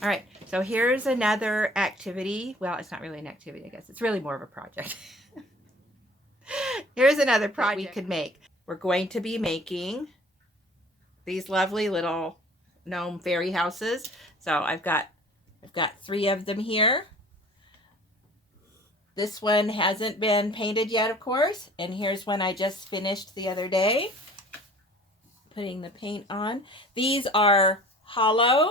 All right, so here's another activity. Well, it's not really an activity, I guess. It's really more of a project. Here's another project we could make. We're going to be making these lovely little gnome fairy houses. So I've got 3 of them here. This one hasn't been painted yet, of course, and here's one I just finished the other day. Putting the paint on. These are hollow.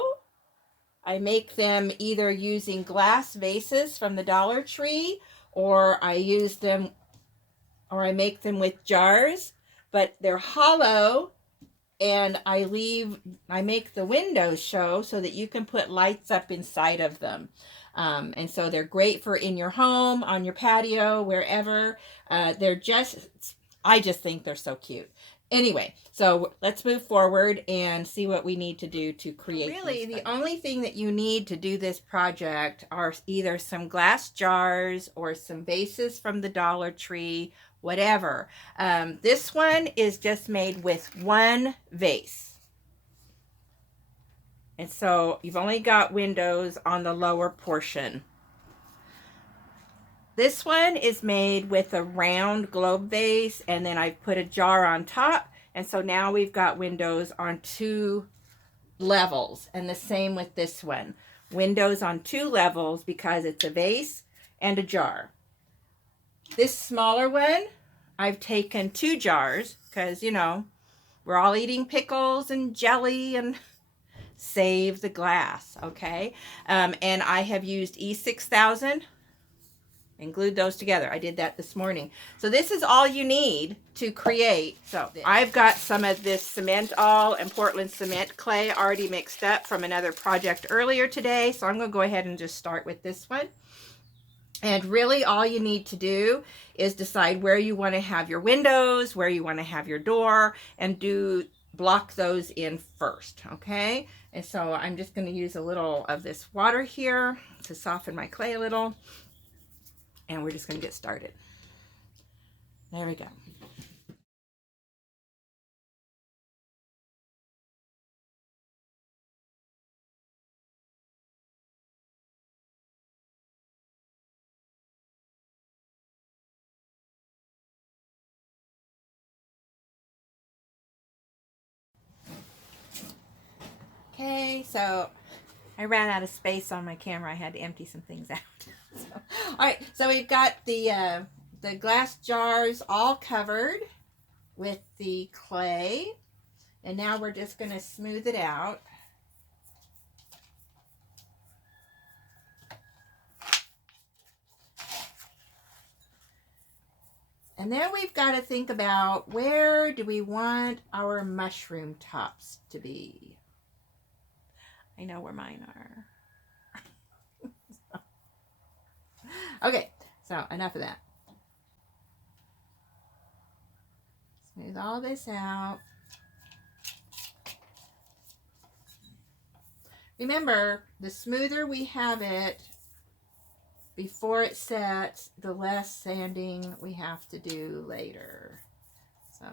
I make them either using glass vases from the Dollar Tree, or I make them with jars, but they're hollow, and I make the windows show so that you can put lights up inside of them. And so they're great for in your home, on your patio, wherever. I just think they're so cute. Anyway, so let's move forward and see what we need to do to create. Really, the only thing that you need to do this project are either some glass jars or some vases from the Dollar Tree, whatever. This one is just made with one vase. And so you've only got windows on the lower portion. This one is made with a round globe vase, and then I've put a jar on top. And so now we've got windows on 2 levels. And the same with this one. Windows on 2 levels because it's a vase and a jar. This smaller one, I've taken 2 jars because, you know, we're all eating pickles and jelly and save the glass, okay? And I have used E6000 and glued those together. I did that this morning. So this is all you need to create. So I've got some of this cement all and Portland cement clay already mixed up from another project earlier today. So I'm going to go ahead and just start with this one. And really all you need to do is decide where you want to have your windows, where you want to have your door, and block those in first, okay? And so I'm just going to use a little of this water here to soften my clay a little. And we're just going to get started. There we go. Okay, so I ran out of space on my camera. I had to empty some things out. All right, so we've got the glass jars all covered with the clay, and now we're just going to smooth it out. And then we've got to think about, where do we want our mushroom tops to be? I know where mine are. Okay, so enough of that. Smooth all this out. Remember, the smoother we have it before it sets, the less sanding we have to do later. So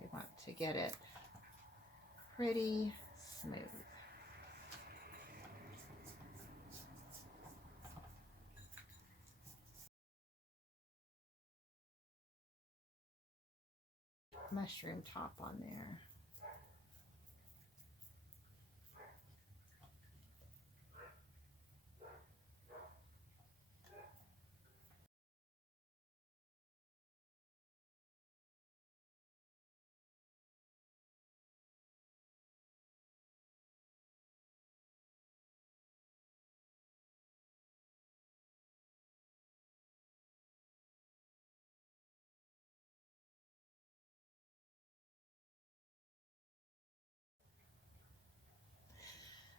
we want to get it pretty smooth. Mushroom top on there.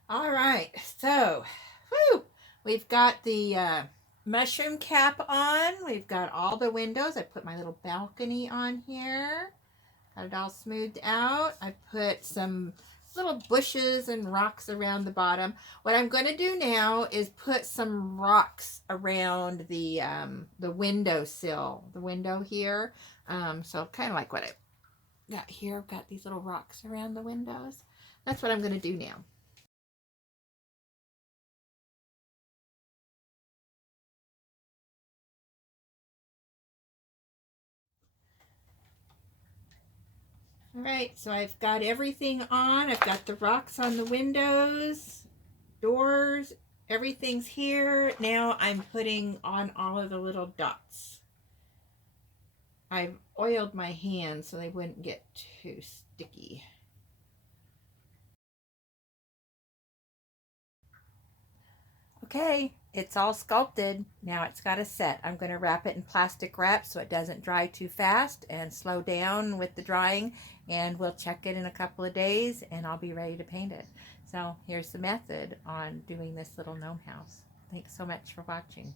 All right, so we've got the mushroom cap on. We've got all the windows. I put my little balcony on here. Got it all smoothed out. I put some little bushes and rocks around the bottom. What I'm going to do now is put some rocks around the windowsill, the window here. So kind of like what I got here. I've got these little rocks around the windows. That's what I'm going to do now. All right, so I've got everything on. I've got the rocks on the windows, doors, everything's here. Now I'm putting on all of the little dots. I've oiled my hands so they wouldn't get too sticky. Okay, it's all sculpted. Now it's got to set. I'm going to wrap it in plastic wrap so it doesn't dry too fast and slow down with the drying, and we'll check it in a couple of days and I'll be ready to paint it. So here's the method on doing this little gnome house. Thanks so much for watching.